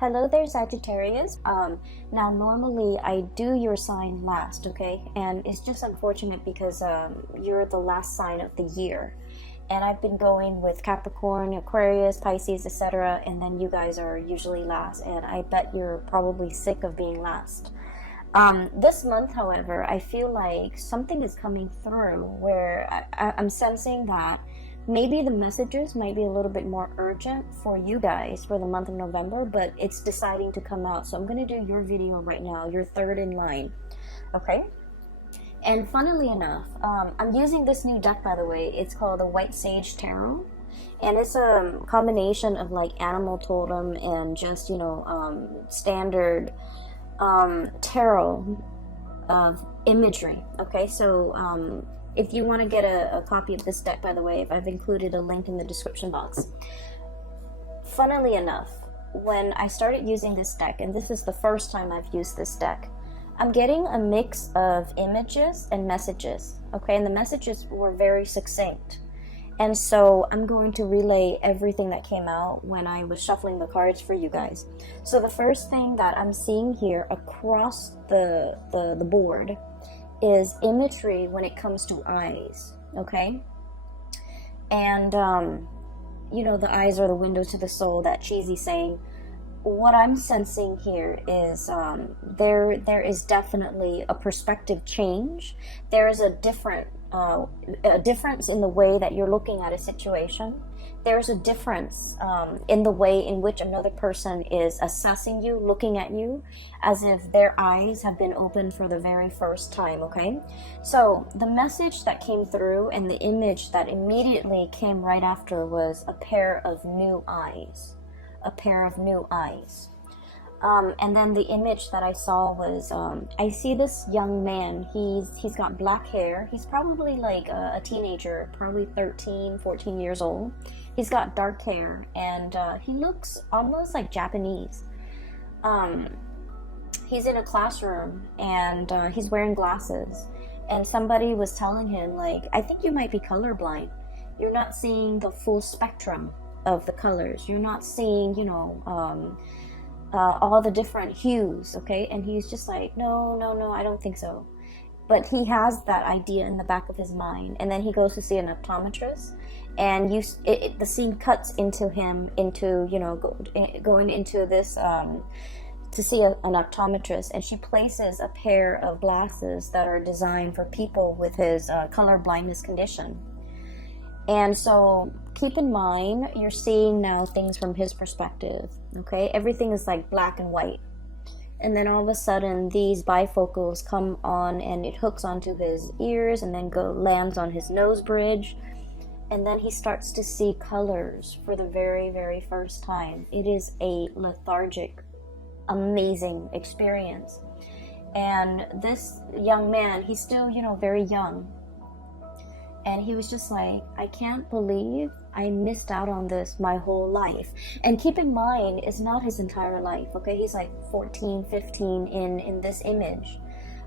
Hello there, Sagittarius. Now normally I do your sign last, okay? And it's just unfortunate because you're the last sign of the year. And I've been going with Capricorn, Aquarius, Pisces, etc. And then you guys are usually last. And I bet you're probably sick of being last. This month, however, I feel like something is coming through where I'm sensing that maybe the messages might be a little bit more urgent for you guys for the month of November, but it's deciding to come out. So I'm going to do your video right now. You're third in line. Okay? And funnily enough, I'm using this new deck, by the way. It's called the White Sage Tarot. And it's a combination of like animal totem and just, standard tarot imagery. Okay, so if you want to get a copy of this deck, by the way, I've included a link in the description box. Funnily enough, when I started using this deck, and this is the first time I've used this deck, I'm getting a mix of images and messages. Okay, and the messages were very succinct. And so I'm going to relay everything that came out when I was shuffling the cards for you guys. So the first thing that I'm seeing here across the board is imagery when it comes to eyes, okay? And, the eyes are the window to the soul, that cheesy saying. What I'm sensing here is there is definitely a perspective change. There is a difference in the way that you're looking at a situation. There's a difference in the way in which another person is assessing you, looking at you, as if their eyes have been opened for the very first time, okay? So the message that came through and the image that immediately came right after was a pair of new eyes. A pair of new eyes. And then the image that I saw was, I see this young man. He's got black hair. He's probably like a teenager, probably 13, 14 years old. He's got dark hair, and he looks almost like Japanese. He's in a classroom, and he's wearing glasses. And somebody was telling him, like, I think you might be colorblind. You're not seeing the full spectrum of the colors. You're not seeing, all the different hues, okay? And he's just like, no, I don't think so. But he has that idea in the back of his mind, and then he goes to see an optometrist, and the scene cuts into him going into this to see an optometrist, and she places a pair of glasses that are designed for people with his color blindness condition. And so keep in mind, you're seeing now things from his perspective, okay? Everything is like black and white. And then all of a sudden, these bifocals come on, and it hooks onto his ears and then lands on his nose bridge. And then he starts to see colors for the very, very first time. It is a lethargic, amazing experience. And this young man, he's still, very young. And he was just like, I can't believe I missed out on this my whole life. And keep in mind, it's not his entire life, okay? He's like 14, 15 in this image.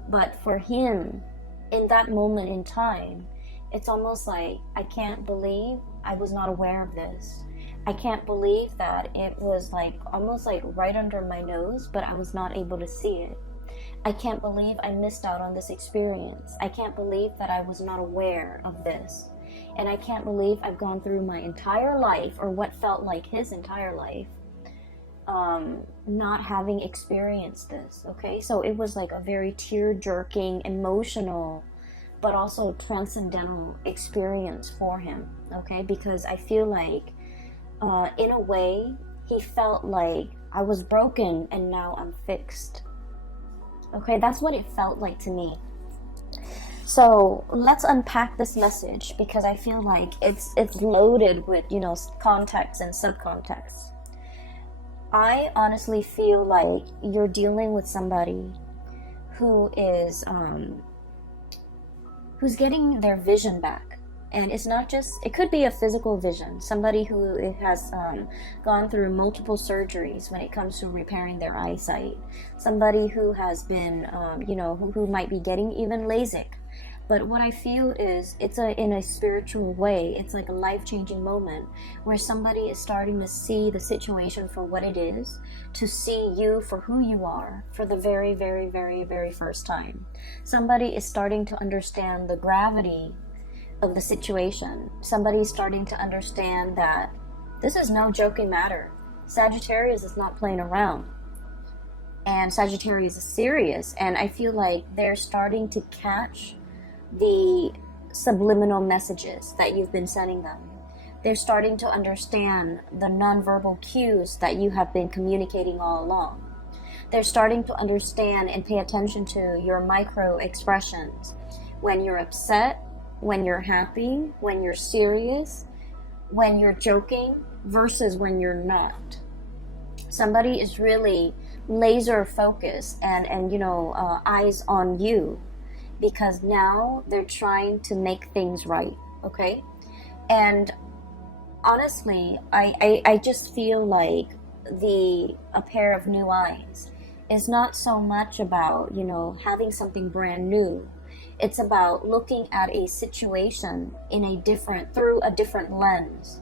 But for him, in that moment in time, it's almost like, I can't believe I was not aware of this. I can't believe that it was like almost like right under my nose, but I was not able to see it. I can't believe I missed out on this experience. I can't believe that I was not aware of this. And I can't believe I've gone through my entire life, or what felt like his entire life, not having experienced this, okay? So it was like a very tear-jerking, emotional, but also transcendental experience for him, okay? Because I feel like, in a way, he felt like I was broken and now I'm fixed. Okay, that's what it felt like to me. So let's unpack this message, because I feel like it's loaded with, context and subcontext. I honestly feel like you're dealing with somebody who is who's getting their vision back. And it's not just, it could be a physical vision, somebody who has gone through multiple surgeries when it comes to repairing their eyesight, somebody who has been, who might be getting even LASIK. But what I feel is it's in a spiritual way. It's like a life-changing moment where somebody is starting to see the situation for what it is, to see you for who you are for the very, very, very, very first time. Somebody is starting to understand the gravity of the situation. Somebody is starting to understand that this is no joking matter. Sagittarius is not playing around. And Sagittarius is serious. And I feel like they're starting to catch the subliminal messages that you've been sending them. They're starting to understand the nonverbal cues that you have been communicating all along. They're starting to understand and pay attention to your micro expressions. When you're upset, when you're happy, when you're serious, when you're joking versus when you're not. Somebody is really laser focused and eyes on you, because now they're trying to make things right, okay? And honestly, I just feel like a pair of new eyes is not so much about, having something brand new. It's about looking at a situation through a different lens,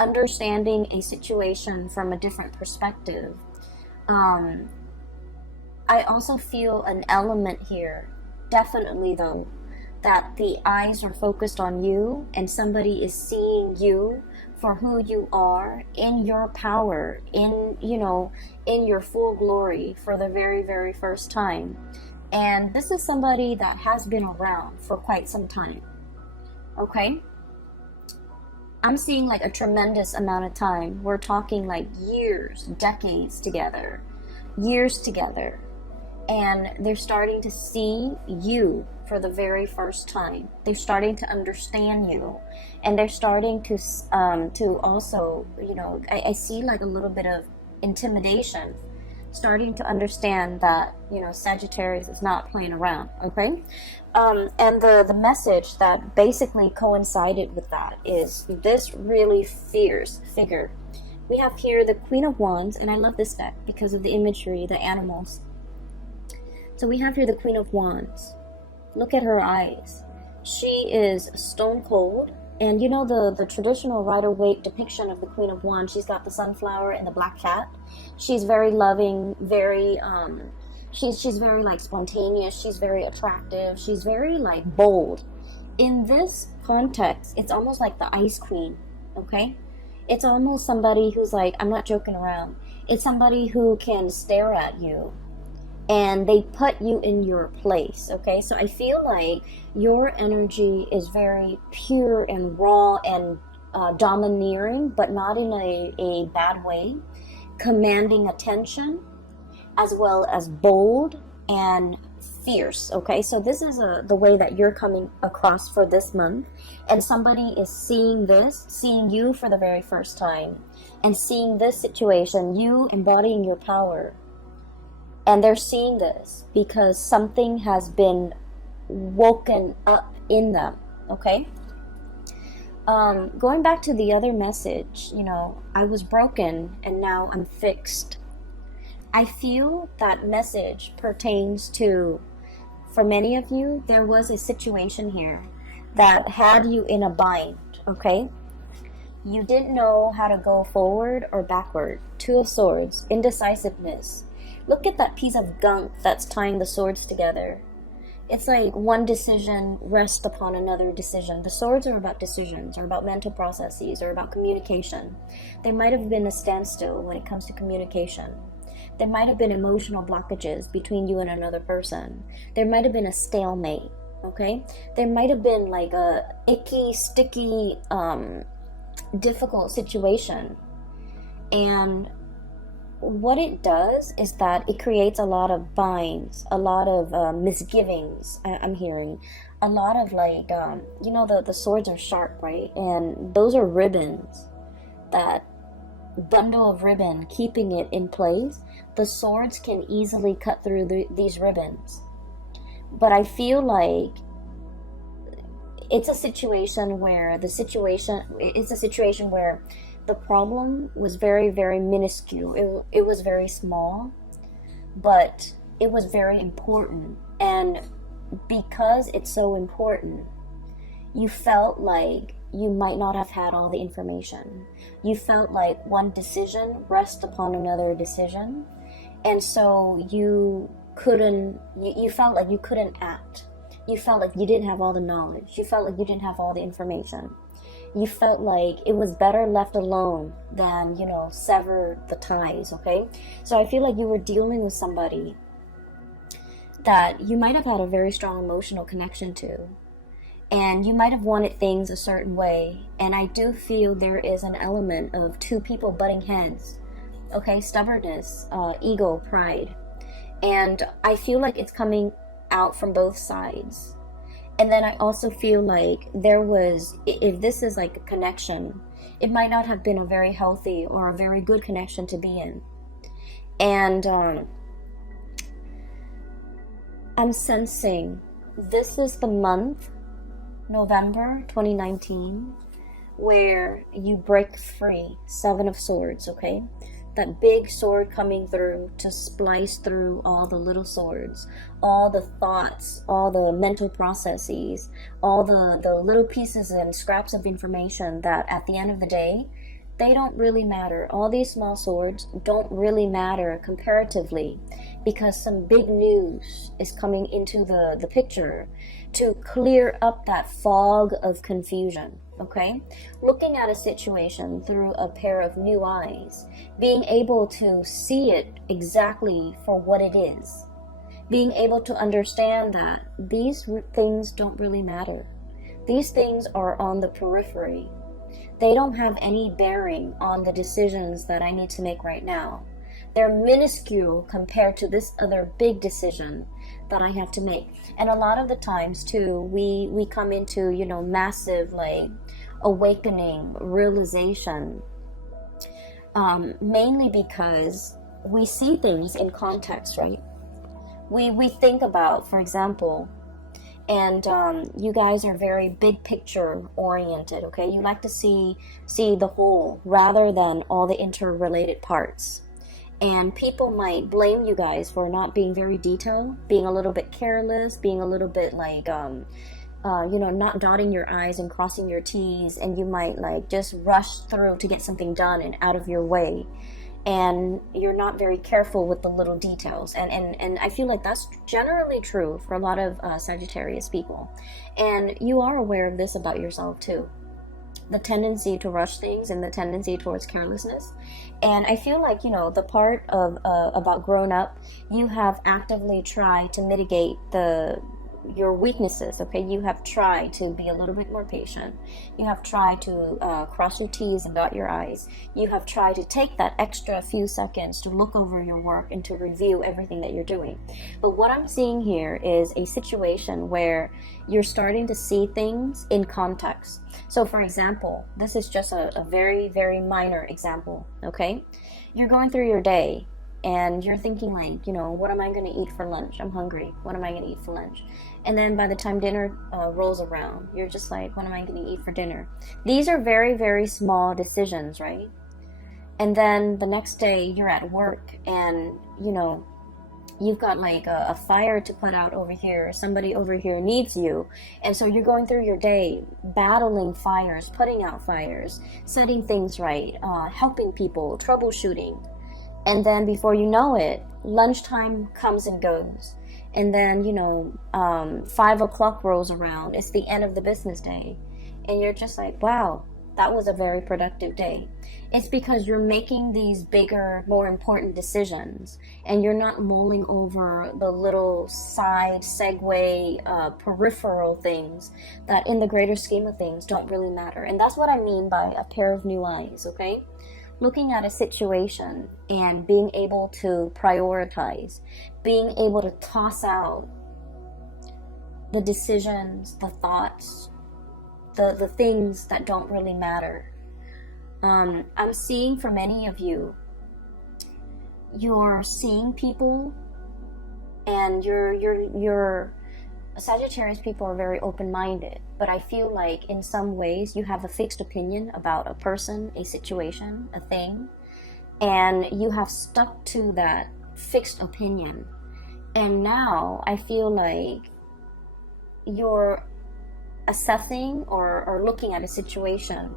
understanding a situation from a different perspective. I also feel an element here, definitely though, that the eyes are focused on you and somebody is seeing you for who you are, in your power, in your full glory for the very, very first time. And this is somebody that has been around for quite some time, okay? I'm seeing like a tremendous amount of time. We're talking like years, decades together, years together. And they're starting to see you for the very first time. They're starting to understand you. And they're starting to also, I see like a little bit of intimidation, starting to understand that, Sagittarius is not playing around, okay? And the message that basically coincided with that is this really fierce figure. We have here the Queen of Wands, and I love this deck because of the imagery, the animals. So we have here the Queen of Wands. Look at her eyes. She is stone cold. And the traditional Rider-Waite depiction of the Queen of Wands, she's got the sunflower and the black cat. She's very loving, very, she's very like spontaneous. She's very attractive. She's very like bold. In this context, it's almost like the Ice Queen, okay? It's almost somebody who's like, I'm not joking around. It's somebody who can stare at you and they put you in your place, okay? So I feel like your energy is very pure and raw and domineering, but not in a bad way, commanding attention, as well as bold and fierce, okay? So this is the way that you're coming across for this month, and somebody is seeing you for the very first time, and seeing this situation, you embodying your power. And they're seeing this because something has been woken up in them, okay? Going back to the other message, I was broken and now I'm fixed. I feel that message pertains to, for many of you, there was a situation here that had you in a bind, okay? You didn't know how to go forward or backward. Two of Swords, indecisiveness. Look at that piece of gunk that's tying the swords together. It's like one decision rests upon another decision. The swords are about decisions, or about mental processes, or about communication. There might have been a standstill when it comes to communication. There might have been emotional blockages between you and another person. There might have been a stalemate, okay? There might have been like a icky, sticky, difficult situation. And what it does is that it creates a lot of binds, a lot of misgivings. I'm hearing a lot of like, the swords are sharp, right? And those are ribbons, that bundle of ribbon keeping it in place. The swords can easily cut through these ribbons. But I feel like it's a situation where the problem was very, very minuscule. It was very small, but it was very important. And because it's so important, you felt like you might not have had all the information. You felt like one decision rests upon another decision, and so you felt like you couldn't act. You felt like you didn't have all the knowledge. You felt like you didn't have all the information. You felt like it was better left alone than, sever the ties, okay? So I feel like you were dealing with somebody that you might have had a very strong emotional connection to, and you might have wanted things a certain way, and I do feel there is an element of two people butting heads, okay? Stubbornness, ego, pride, and I feel like it's coming out from both sides. And then I also feel like if this is like a connection, it might not have been a very healthy or a very good connection to be in. And I'm sensing this is the month, November 2019, where you break free. Seven of Swords, okay? That big sword coming through to splice through all the little swords, all the thoughts, all the mental processes, all the little pieces and scraps of information that at the end of the day, they don't really matter. All these small swords don't really matter comparatively, because some big news is coming into the picture to clear up that fog of confusion. Okay, looking at a situation through a pair of new eyes, being able to see it exactly for what it is, being able to understand that these things don't really matter. These things are on the periphery. They don't have any bearing on the decisions that I need to make right now. They're minuscule compared to this other big decision that I have to make. And a lot of the times too, we come into, massive like awakening, realization, mainly because we see things in context, right? We think about, for example, and you guys are very big picture oriented, okay? You like to see the whole rather than all the interrelated parts. And people might blame you guys for not being very detailed, being a little bit careless, being a little bit like, not dotting your I's and crossing your T's, and you might like just rush through to get something done and out of your way. And you're not very careful with the little details. And I feel like that's generally true for a lot of Sagittarius people. And you are aware of this about yourself too. The tendency to rush things and the tendency towards carelessness. And I feel like, the part of about grown up, you have actively tried to mitigate your weaknesses, okay? You have tried to be a little bit more patient. You have tried to cross your T's and dot your I's. You have tried to take that extra few seconds to look over your work and to review everything that you're doing. But what I'm seeing here is a situation where you're starting to see things in context. So for example, this is just a very, very minor example, okay? You're going through your day and you're thinking like, what am I going to eat for lunch? I'm hungry. What am I going to eat for lunch? And then by the time dinner rolls around, you're just like, what am I going to eat for dinner? These are very, very small decisions, right? And then the next day you're at work and, you've got like a fire to put out over here. Somebody over here needs you. And so you're going through your day battling fires, putting out fires, setting things right, helping people, troubleshooting. And then before you know it, lunchtime comes and goes. And then, 5 o'clock rolls around. It's the end of the business day. And you're just like, wow, that was a very productive day. It's because you're making these bigger, more important decisions. And you're not mulling over the little side, segue, peripheral things that in the greater scheme of things don't really matter. And that's what I mean by a pair of new eyes, okay? Looking at a situation and being able to prioritize, being able to toss out the decisions, the thoughts, the things that don't really matter. I'm seeing for many of you, you're seeing people and you're Sagittarius people are very open-minded, but I feel like in some ways you have a fixed opinion about a person, a situation, a thing, and you have stuck to that fixed opinion. And now I feel like you're assessing or looking at a situation,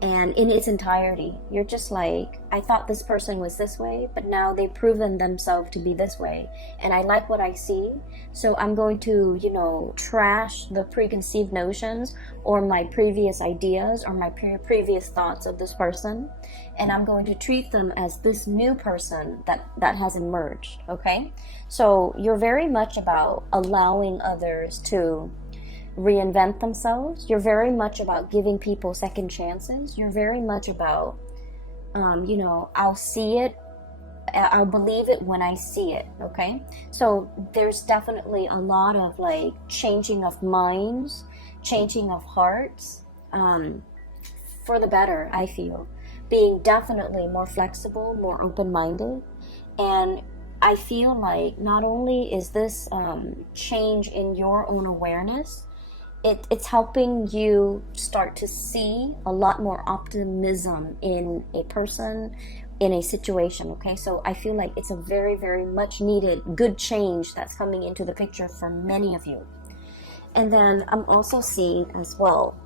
and in its entirety, you're just like, I thought this person was this way, but now they've proven themselves to be this way, and I like what I see, so I'm going to, you know, trash the preconceived notions or my previous ideas or my previous thoughts of this person, and I'm going to treat them as this new person that has emerged. Okay, so you're very much about allowing others to reinvent themselves. You're very much about giving people second chances. You're very much about, you know, I'll see it, I'll believe it when I see it. Okay, so there's definitely a lot of like changing of minds, changing of hearts, for the better. I feel being definitely more flexible, more open-minded, and I feel like not only is this change in your own awareness, it's helping you start to see a lot more optimism in a person, in a situation. Okay, so I feel like it's a very, very much needed good change that's coming into the picture for many of you. And then I'm also seeing as well,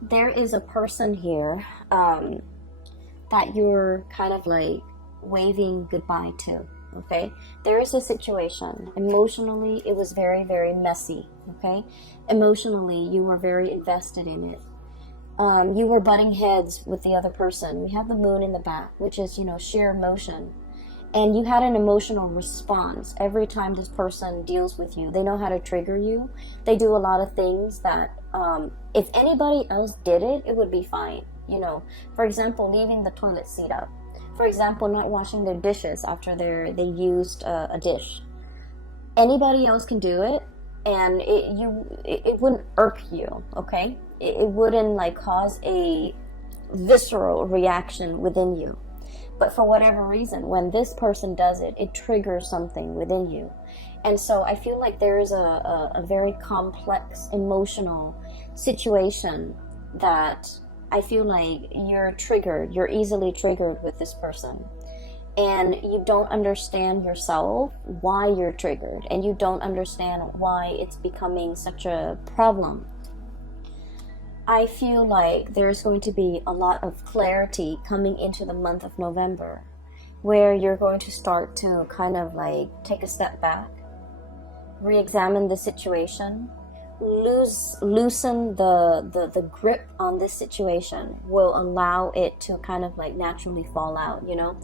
there is a person here that you're kind of like waving goodbye to. Okay, there is a situation. Emotionally, it was very, very messy. Okay, emotionally, you were very invested in it. You were butting heads with the other person. We have the moon in the back, which is, you know, sheer emotion. And you had an emotional response every time this person deals with you. They know how to trigger you. They do a lot of things that if anybody else did it, it would be fine. You know, for example, leaving the toilet seat up. For example, not washing their dishes after they used a dish. Anybody else can do it, and it wouldn't irk you. Okay, it wouldn't like cause a visceral reaction within you. But for whatever reason, when this person does it, it triggers something within you. And so I feel like there is a very complex emotional situation that I feel like you're easily triggered with this person. And you don't understand yourself why you're triggered, and you don't understand why it's becoming such a problem. I feel like there's going to be a lot of clarity coming into the month of November, where you're going to start to kind of like take a step back, re-examine the situation, loosen the grip on this situation will allow it to kind of like naturally fall out. You know,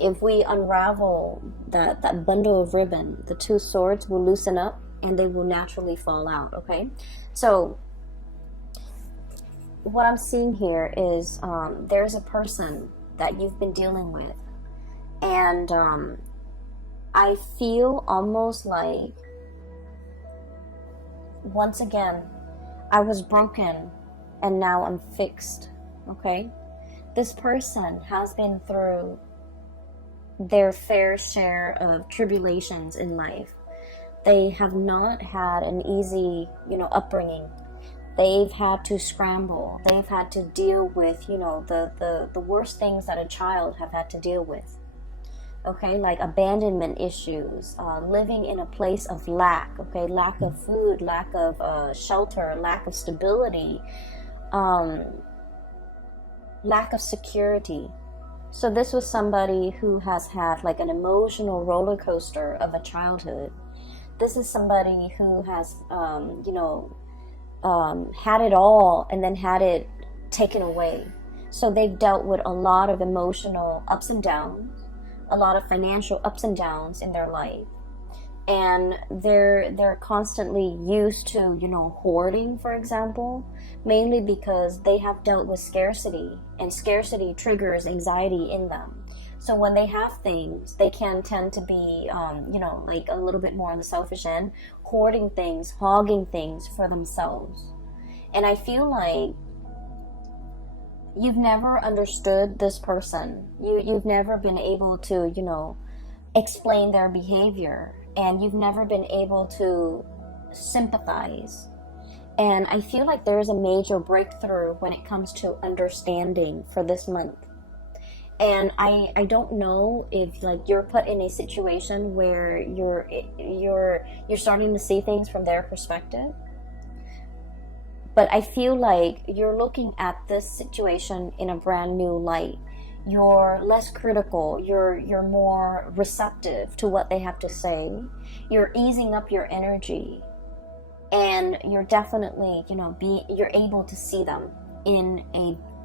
if we unravel that bundle of ribbon, the two swords will loosen up and they will naturally fall out. Okay, so what I'm seeing here is there's a person that you've been dealing with, and I feel almost like, once again, I was broken and now I'm fixed. Okay, this person has been through their fair share of tribulations in life. They have not had an easy, you know, upbringing. They've had to scramble. They've had to deal with, you know, the worst things that a child have had to deal with. Okay, like abandonment issues, living in a place of lack. Okay, lack of food, lack of shelter, lack of stability, lack of security. So this was somebody who has had like an emotional roller coaster of a childhood. This is somebody who has, you know, had it all and then had it taken away. So they've dealt with a lot of emotional ups and downs, a lot of financial ups and downs in their life, and they're constantly used to, you know, hoarding, for example, mainly because they have dealt with scarcity, and scarcity triggers anxiety in them. So when they have things, they can tend to be, you know, like a little bit more on the selfish end, hoarding things, hogging things for themselves. And I feel like you've never understood this person. You've never been able to, you know, explain their behavior, and you've never been able to sympathize. And I feel like there is a major breakthrough when it comes to understanding for this month. And I don't know if like you're put in a situation where you're starting to see things from their perspective, but I feel like you're looking at this situation in a brand new light. You're less critical, you're more receptive to what they have to say. You're easing up your energy, and you're definitely, you're able to see them in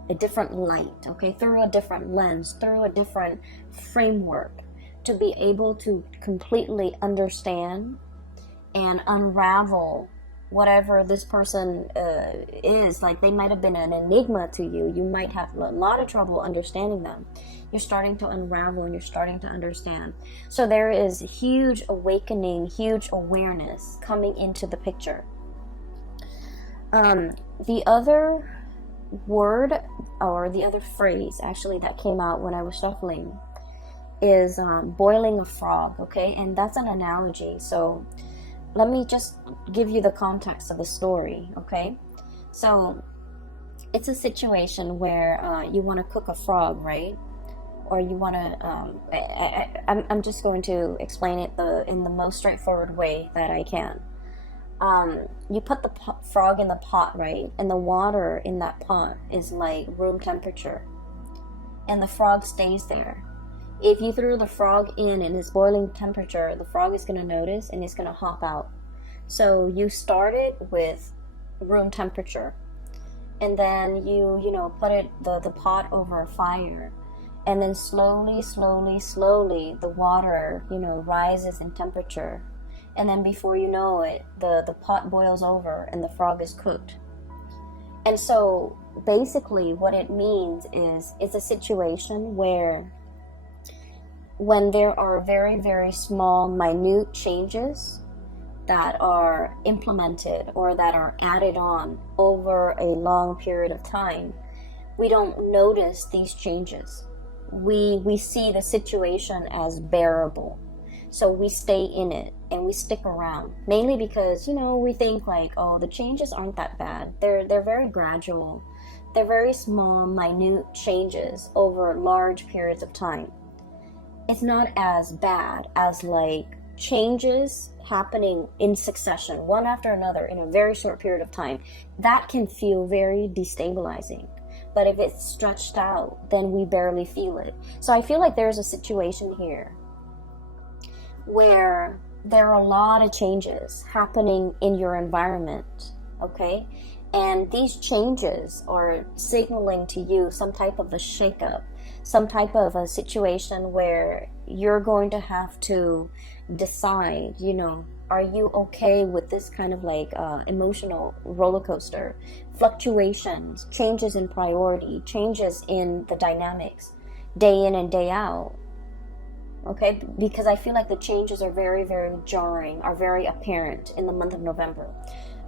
a different light, okay, through a different lens, through a different framework, to be able to completely understand and unravel whatever this person is. Like, they might have been an enigma to you. You might have a lot of trouble understanding them. You're starting to unravel and you're starting to understand. So there is huge awakening, huge awareness coming into the picture. The other word, or the other phrase actually, that came out when I was shuffling is boiling a frog, okay? And that's an analogy. So let me just give you the context of the story, okay? So it's a situation where you want to cook a frog, right? Or you want to, I'm just going to explain it in the most straightforward way that I can. You put the frog in the pot, right? And the water in that pot is like room temperature. And the frog stays there. If you threw the frog in and it's boiling temperature, the frog is going to notice and it's going to hop out. So you started with room temperature. And then you put the pot over a fire. And then slowly, the water, rises in temperature. And then before you know it, the pot boils over and the frog is cooked. And so basically what it means is, it's a situation where when there are very, very small, minute changes that are implemented or that are added on over a long period of time, we don't notice these changes. We see the situation as bearable. So we stay in it and we stick around, mainly because, we think like, oh, the changes aren't that bad. They're very gradual. They're very small, minute changes over large periods of time. It's not as bad as like changes happening in succession, one after another, in a very short period of time. That can feel very destabilizing. But if it's stretched out, then we barely feel it. So I feel like there's a situation here where there are a lot of changes happening in your environment, okay? And these changes are signaling to you some type of a shakeup, some type of a situation where you're going to have to decide, are you okay with this kind of like emotional roller coaster, fluctuations, changes in priority, changes in the dynamics, day in and day out. Okay, because I feel like the changes are very, very jarring, are very apparent in the month of November.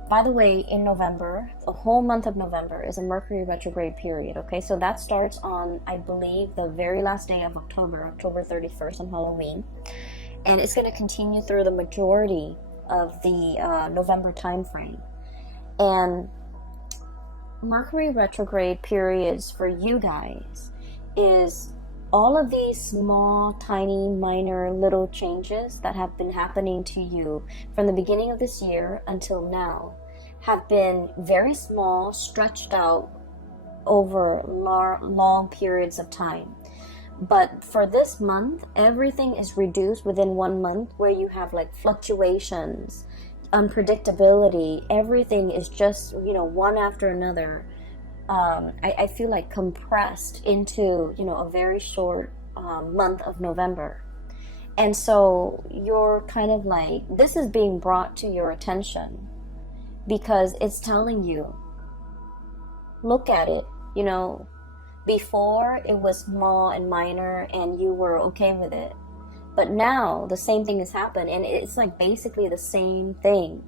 By the way, in November, the whole month of November is a Mercury retrograde period, okay? So that starts on, I believe, the very last day of October 31st on Halloween. And it's going to continue through the majority of the November time frame. And Mercury retrograde periods for you guys is all of these small, tiny, minor, little changes that have been happening to you from the beginning of this year until now have been very small, stretched out over long periods of time. But for this month, everything is reduced within 1 month, where you have like fluctuations, unpredictability. Everything is just, one after another. I feel like compressed into, a very short month of November. And so you're kind of like, this is being brought to your attention because it's telling you, look at it, before it was small and minor and you were okay with it. But now the same thing has happened and it's like basically the same thing.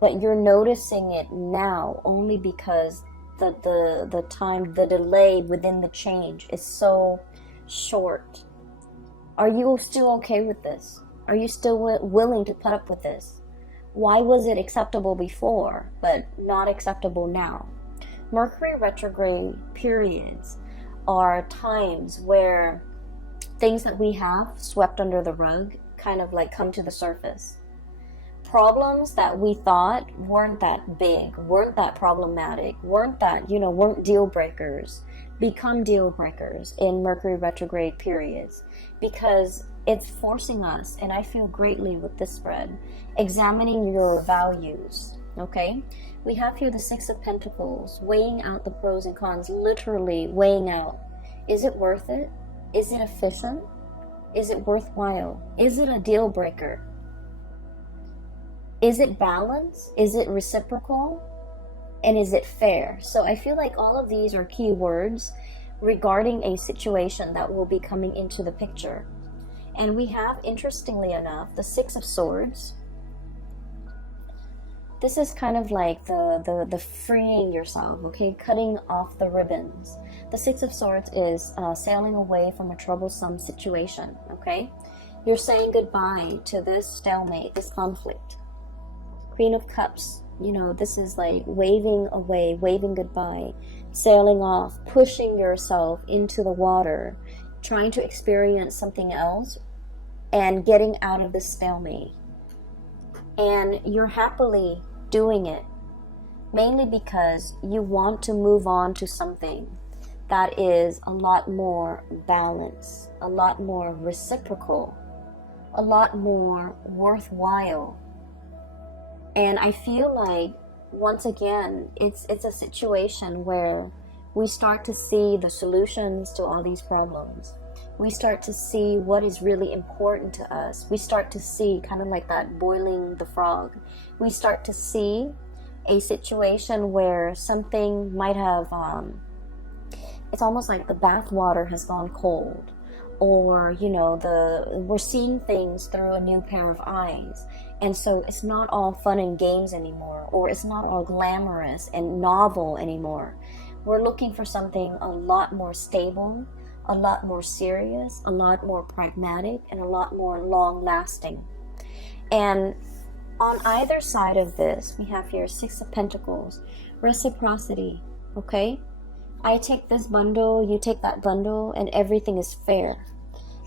But you're noticing it now only because the time, the delay within the change is so short. Are you still okay with this? Are you still willing to put up with this? Why was it acceptable before but not acceptable now? Mercury retrograde periods are times where things that we have swept under the rug kind of like come to the surface. Problems that we thought weren't that big, weren't that problematic, weren't that, weren't deal breakers, become deal breakers in Mercury retrograde periods, because it's forcing us, and I feel greatly with this spread, examining your values, okay? We have here the Six of Pentacles, weighing out the pros and cons, literally weighing out. Is it worth it? Is it efficient? Is it worthwhile? Is it a deal breaker? Is it balanced? Is it reciprocal? And is it fair? So I feel like all of these are key words regarding a situation that will be coming into the picture. And we have, interestingly enough, the Six of Swords. This is kind of like the freeing yourself, okay? Cutting off the ribbons. The Six of Swords is sailing away from a troublesome situation, okay? You're saying goodbye to this stalemate, this conflict. Queen of Cups, this is like waving away, waving goodbye, sailing off, pushing yourself into the water, trying to experience something else, and getting out of this stalemate. And you're happily doing it, mainly because you want to move on to something that is a lot more balanced, a lot more reciprocal, a lot more worthwhile. And I feel like, once again, it's a situation where we start to see the solutions to all these problems. We start to see what is really important to us. We start to see, kind of like that boiling the frog, we start to see a situation where something might have, it's almost like the bath water has gone cold. Or, we're seeing things through a new pair of eyes. And so it's not all fun and games anymore, or it's not all glamorous and novel anymore. We're looking for something a lot more stable, a lot more serious, a lot more pragmatic, and a lot more long-lasting. And on either side of this, we have here Six of Pentacles, reciprocity, okay? I take this bundle, you take that bundle, and everything is fair.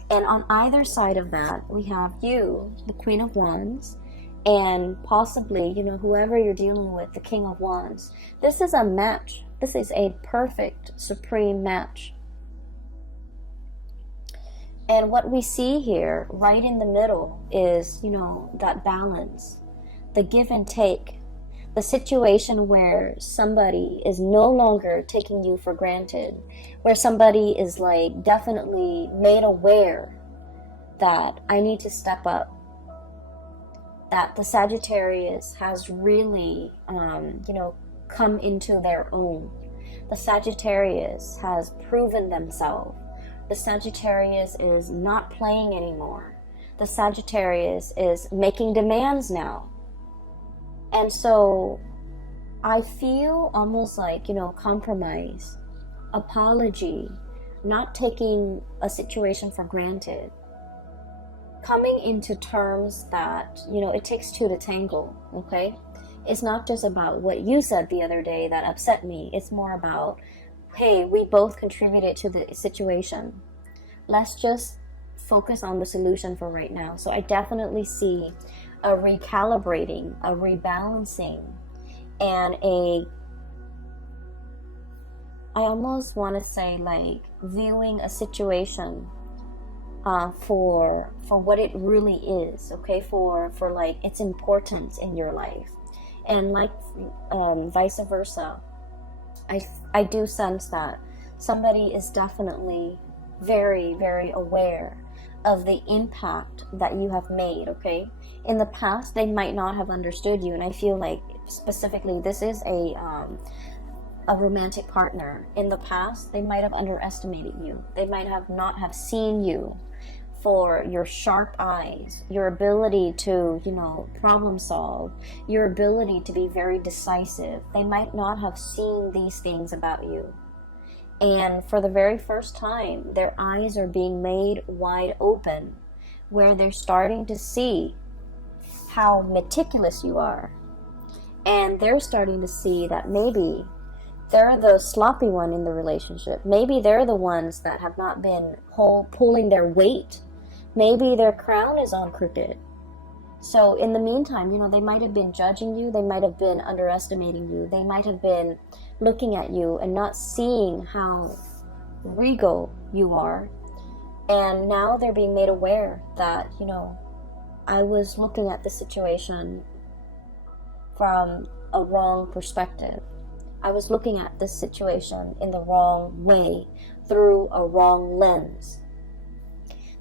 And on either side of that, we have you, the Queen of Wands, and possibly, whoever you're dealing with, the King of Wands. This is a match. This is a perfect, supreme match. And what we see here, right in the middle, is, that balance, the give and take, the situation where somebody is no longer taking you for granted, where somebody is like definitely made aware that I need to step up, that the Sagittarius has really, come into their own. The Sagittarius has proven themselves. The Sagittarius is not playing anymore. The Sagittarius is making demands now. And so I feel almost like, compromise, apology, not taking a situation for granted, coming into terms that, it takes two to tango, okay? It's not just about what you said the other day that upset me. It's more about, hey, we both contributed to the situation. Let's just focus on the solution for right now. So I definitely see a recalibrating, a rebalancing, and I almost want to say like viewing a situation for what it really is, okay, for like its importance in your life. And like vice versa, I do sense that somebody is definitely very, very aware of the impact that you have made, okay? In the past, they might not have understood you, and I feel like specifically this is a romantic partner. In the past, they might have underestimated you. They might have not have seen you for your sharp eyes, your ability to, problem solve, your ability to be very decisive. They might not have seen these things about you. And for the very first time, their eyes are being made wide open, where they're starting to see how meticulous you are. And they're starting to see that maybe they're the sloppy one in the relationship. Maybe they're the ones that have not been pulling their weight. Maybe their crown is on crooked. So in the meantime, you know, they might have been judging you. They might have been underestimating you. They might have been looking at you and not seeing how regal you are. And now they're being made aware that, you know, I was looking at the situation from a wrong perspective. I was looking at this situation in the wrong way, through a wrong lens.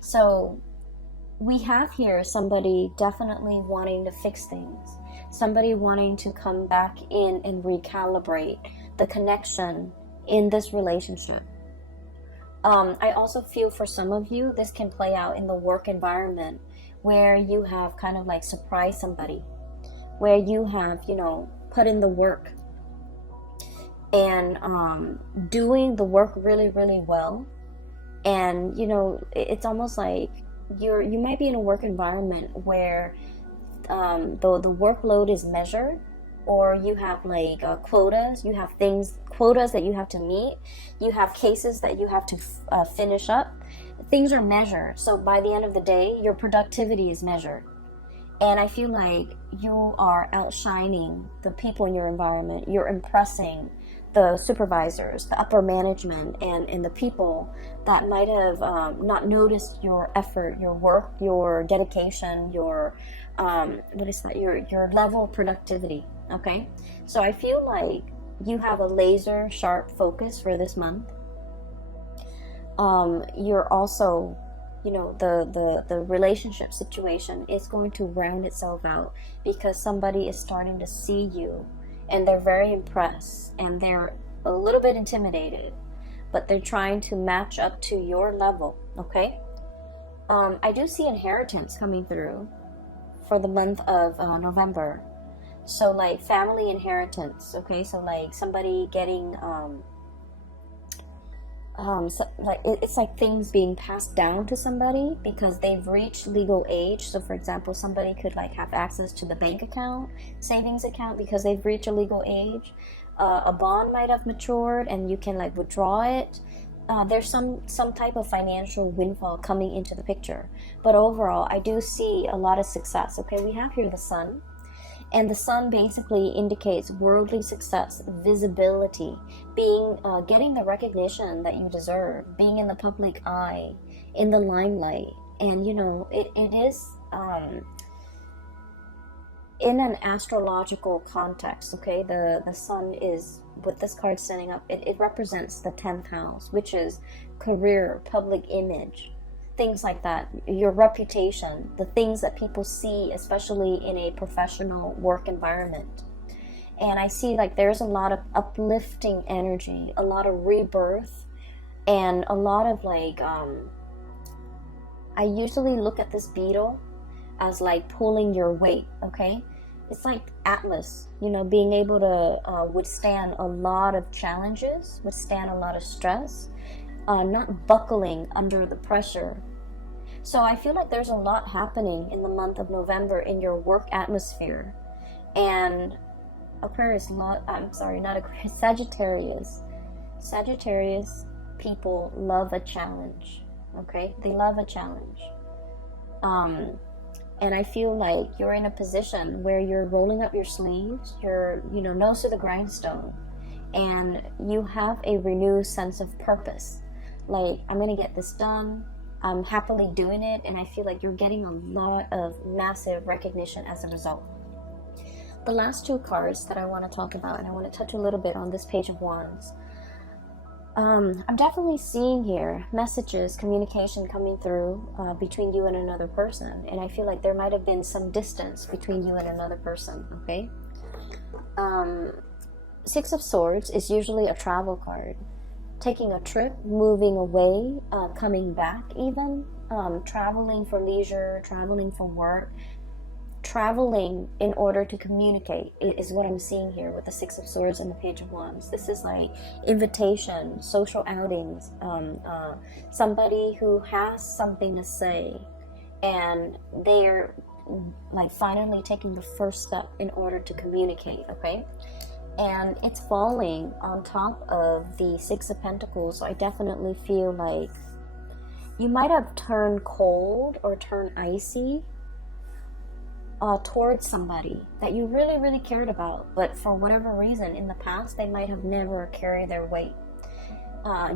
So we have here somebody definitely wanting to fix things, somebody wanting to come back in and recalibrate the connection in this relationship. I also feel for some of you, this can play out in the work environment where you have kind of like surprised somebody, where you have, you know, put in the work and doing the work really, really well. And, you know, it's almost like you might be in a work environment where the workload is measured, or you have like quotas, you have quotas that you have to meet, you have cases that you have to finish up. Things are measured, so by the end of the day your productivity is measured. And I feel like you are outshining the people in your environment. You're impressing the supervisors, the upper management, and the people that might have not noticed your effort, your work, your dedication, your your level of productivity. Okay, so I feel like you have a laser sharp focus for this month. You're also, you know, the relationship situation is going to round itself out because somebody is starting to see you and they're very impressed and they're a little bit intimidated, but they're trying to match up to your level. Okay, I do see inheritance coming through for the month of November. So like family inheritance. Okay, so like somebody getting it's like things being passed down to somebody because they've reached legal age. So for example, somebody could like have access to the bank account, savings account, because they've reached a legal age. A bond might have matured and you can like withdraw it. There's some type of financial windfall coming into the picture, but overall I do see a lot of success. Okay, we have here the sun, and the sun basically indicates worldly success, visibility, being getting the recognition that you deserve, being in the public eye, in the limelight. And you know, it is in an astrological context. Okay, the sun is, with this card standing up, it represents the 10th house, which is career, public image, things like that, your reputation, the things that people see, especially in a professional work environment. And I see like there's a lot of uplifting energy, a lot of rebirth, and a lot of like I usually look at this beetle as like pulling your weight. Okay, it's like Atlas, you know, being able to withstand a lot of challenges, withstand a lot of stress, not buckling under the pressure. So I feel like there's a lot happening in the month of November in your work atmosphere. And Aquarius, I'm sorry, not Aquarius, Sagittarius. Sagittarius people love a challenge. Okay, they love a challenge. And I feel like you're in a position where you're rolling up your sleeves, you're, you know, nose to the grindstone, and you have a renewed sense of purpose. Like, I'm gonna get this done, I'm happily doing it, and I feel like you're getting a lot of massive recognition as a result. The last two cards that I want to talk about, and I want to touch a little bit on this Page of Wands. I'm definitely seeing here messages, communication coming through between you and another person, and I feel like there might have been some distance between you and another person. Okay, Six of Swords is usually a travel card, taking a trip, moving away, coming back, even traveling for leisure, traveling for work, traveling in order to communicate is what I'm seeing here with the Six of Swords and the Page of Wands. This is like invitation, social outings, somebody who has something to say and they're like finally taking the first step in order to communicate. Okay, and it's falling on top of the Six of Pentacles. So I definitely feel like you might have turned cold or turned icy towards somebody that you really, really cared about, but for whatever reason in the past they might have never carried their weight.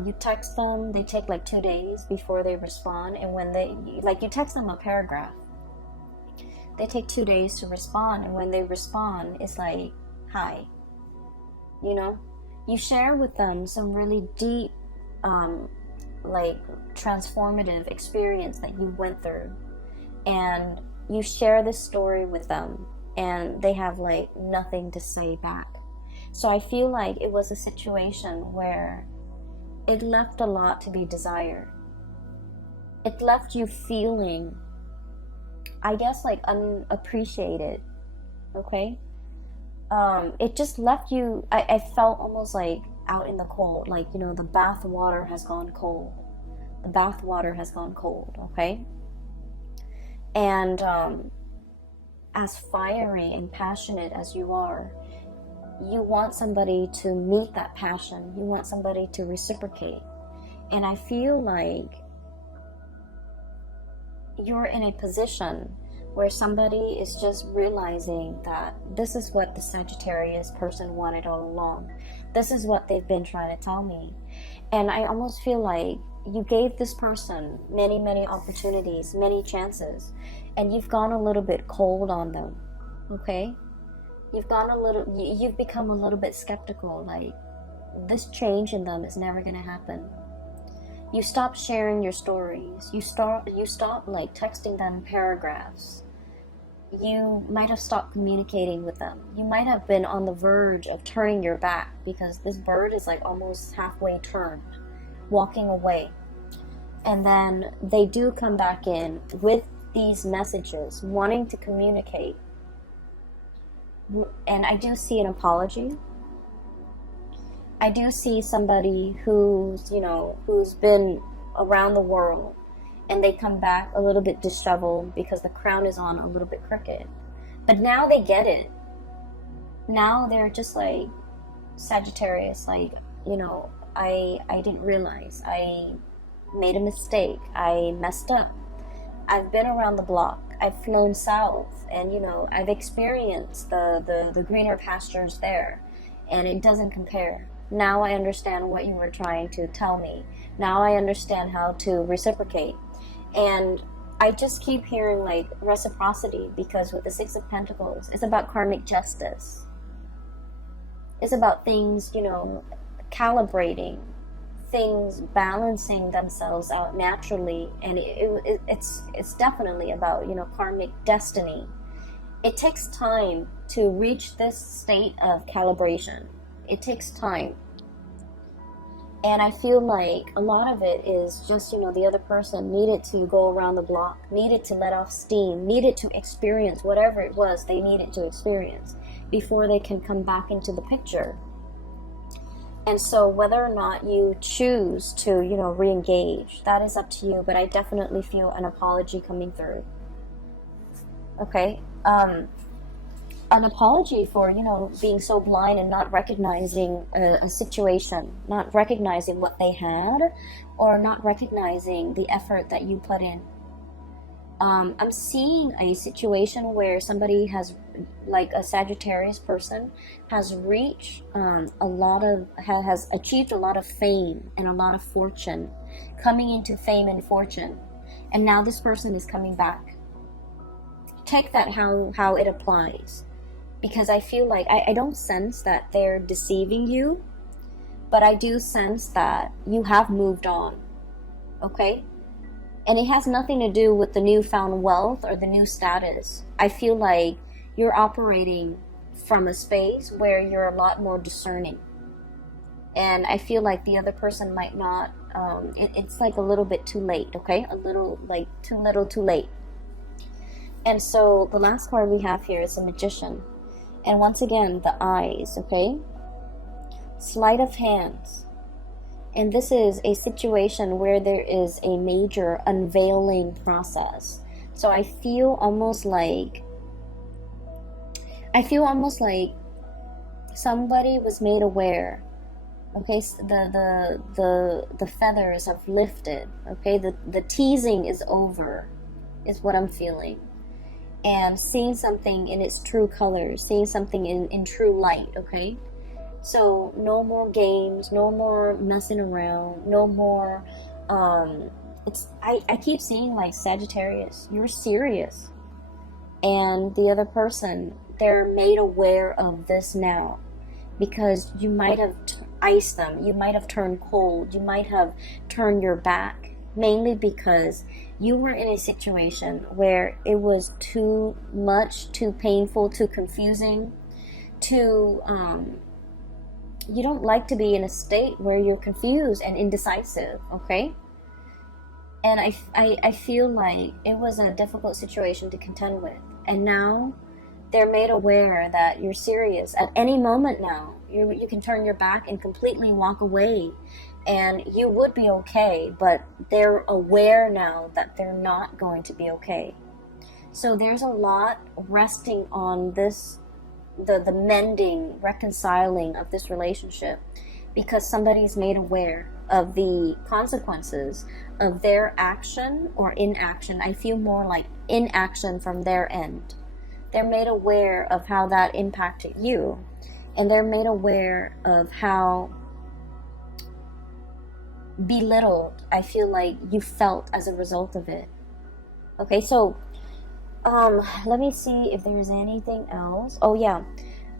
You text them, they take like 2 days before they respond, and when they, like, you text them a paragraph, they take 2 days to respond, and when they respond, it's like, hi. You know, you share with them some really deep, like, transformative experience that you went through, and you share this story with them, and they have like nothing to say back. So I feel like it was a situation where it left a lot to be desired. It left you feeling, I guess, like unappreciated. Okay? It just left you, I felt almost like out in the cold, like, you know, the bath water has gone cold. The bath water has gone cold, okay? And as fiery and passionate as you are, you want somebody to meet that passion. You want somebody to reciprocate. And I feel like you're in a position where somebody is just realizing that this is what the Sagittarius person wanted all along. This is what they've been trying to tell me. And I almost feel like you gave this person many, many opportunities, many chances, and you've gone a little bit cold on them, okay? You've become a little bit skeptical, like, this change in them is never gonna happen. You stop sharing your stories. You stop like texting them paragraphs. You might have stopped communicating with them. You might have been on the verge of turning your back, because this bird is like almost halfway turned, walking away. And then they do come back in with these messages, wanting to communicate. And I do see an apology. I do see somebody who's, you know, who's been around the world, and they come back a little bit disheveled because the crown is on a little bit crooked. But now they get it. Now they're just like, Sagittarius, like, you know, I didn't realize. I made a mistake. I messed up. I've been around the block. I've flown south, and, you know, I've experienced the greener pastures there, and it doesn't compare. Now I understand what you were trying to tell me. Now I understand how to reciprocate. And I just keep hearing like reciprocity, because with the Six of Pentacles, it's about karmic justice. It's about things, you know, calibrating, things balancing themselves out naturally, and it's definitely about, you know, karmic destiny. It takes time to reach this state of calibration. It takes time. And I feel like a lot of it is just, you know, the other person needed to go around the block, needed to let off steam, needed to experience whatever it was they needed to experience before they can come back into the picture. And so whether or not you choose to, you know, re-engage, that is up to you, but I definitely feel an apology coming through. Okay? An apology for, you know, being so blind and not recognizing a situation, not recognizing what they had, or not recognizing the effort that you put in. I'm seeing a situation where somebody has, like a Sagittarius person, has reached has achieved a lot of fame and a lot of fortune, coming into fame and fortune, and now this person is coming back. Take that how it applies. Because I feel like, I don't sense that they're deceiving you, but I do sense that you have moved on, okay? And it has nothing to do with the newfound wealth or the new status. I feel like you're operating from a space where you're a lot more discerning. And I feel like the other person might not, it's like a little bit too late, okay? A little, like, too little, too late. And so the last card we have here is the Magician. And once again, the eyes, okay? Sleight of hands. And this is a situation where there is a major unveiling process. So I feel almost like somebody was made aware. Okay, so the feathers have lifted. Okay, the teasing is over, is what I'm feeling. And seeing something in its true colors, seeing something in true light, okay? So no more games, no more messing around, no more I keep seeing like Sagittarius, you're serious. And the other person, they're made aware of this now, because you might have iced them, you might have turned cold, you might have turned your back, mainly because you were in a situation where it was too much, too painful, too confusing, too you don't like to be in a state where you're confused and indecisive, okay? And I feel like it was a difficult situation to contend with. And now they're made aware that you're serious. At any moment now, you can turn your back and completely walk away, and you would be okay, but they're aware now that they're not going to be okay. So there's a lot resting on this, the mending, reconciling of this relationship, because somebody's made aware of the consequences of their action or inaction. I feel more like inaction from their end. They're made aware of how that impacted you, and they're made aware of how belittled I feel like you felt as a result of it. Okay, so let me see if there's anything else. Oh yeah,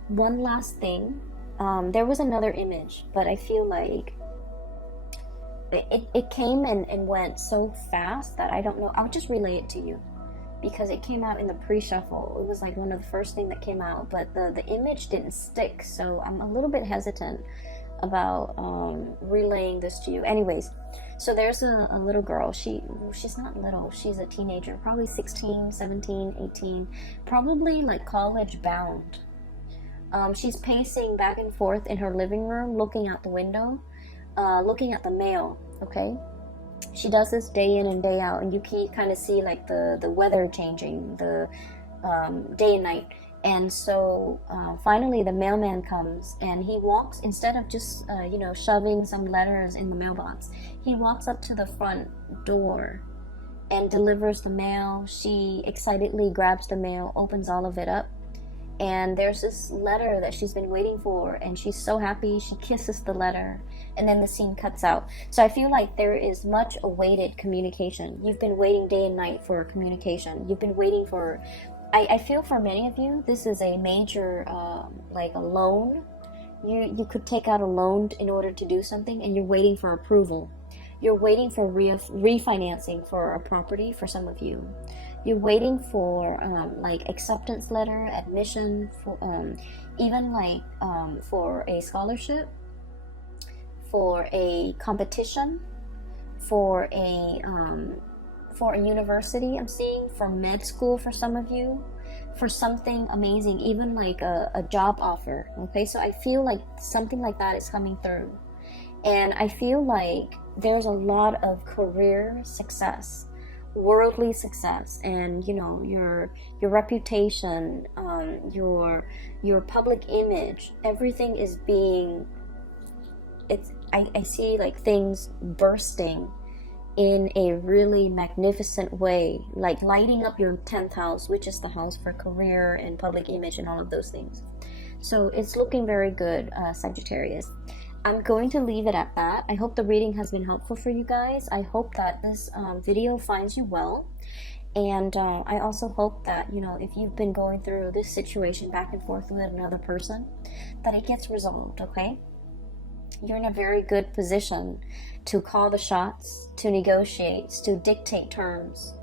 one last thing. There was another image, but I feel like it came and went so fast that I don't know. I'll just relay it to you, because it came out in the pre-shuffle. It was like one of the first things that came out, but the image didn't stick, so I'm a little bit hesitant about relaying this to you. Anyways, so there's a little girl. She's not little, she's a teenager, probably 16, 17, 18, probably like college bound. She's pacing back and forth in her living room, looking out the window, looking at the mail, okay? She does this day in and day out, and you can kind of see like the weather changing, the day and night. And so finally the mailman comes, and he walks, instead of just shoving some letters in the mailbox, he walks up to the front door and delivers the mail. She excitedly grabs the mail, opens all of it up, and there's this letter that she's been waiting for, and she's so happy. She kisses the letter, and then the scene cuts out. So I feel like there is much awaited communication. You've been waiting day and night for communication. You've been waiting for, I feel for many of you, this is a major, like a loan. You could take out a loan in order to do something, and you're waiting for approval. You're waiting for refinancing for a property for some of you. You're waiting for like acceptance letter, admission, for, even like for a scholarship, for a competition, for a university. I'm seeing for med school for some of you, for something amazing, even like a job offer. Okay, so I feel like something like that is coming through, and I feel like there's a lot of career success, worldly success, and your reputation, your public image, everything is being, I see like things bursting in a really magnificent way, like lighting up your 10th house, which is the house for career and public image and all of those things. So it's looking very good, Sagittarius. I'm going to leave it at that. I hope the reading has been helpful for you guys. I hope that this video finds you well. And I also hope that, if you've been going through this situation back and forth with another person, that it gets resolved, okay? You're in a very good position to call the shots, to negotiate, to dictate terms,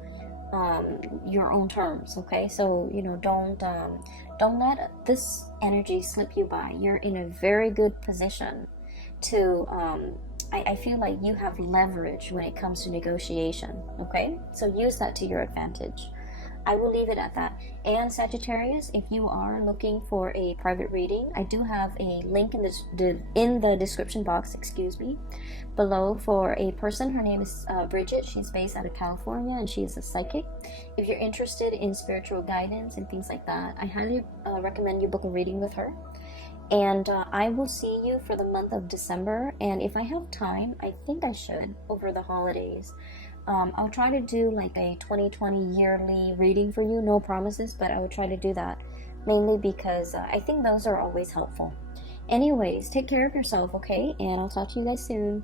your own terms, okay? So, don't let this energy slip you by. You're in a very good position to, I feel like you have leverage when it comes to negotiation, okay? So use that to your advantage. I will leave it at that. And Sagittarius, if you are looking for a private reading, I do have a link in the description box, below, for a person. Her name is Bridget. She's based out of California, and she is a psychic. If you're interested in spiritual guidance and things like that, I highly recommend you book a reading with her. And I will see you for the month of December. And if I have time, I think I should over the holidays. I'll try to do like a 2020 yearly reading for you. No promises, but I will try to do that. Mainly because I think those are always helpful. Anyways, take care of yourself, okay? And I'll talk to you guys soon.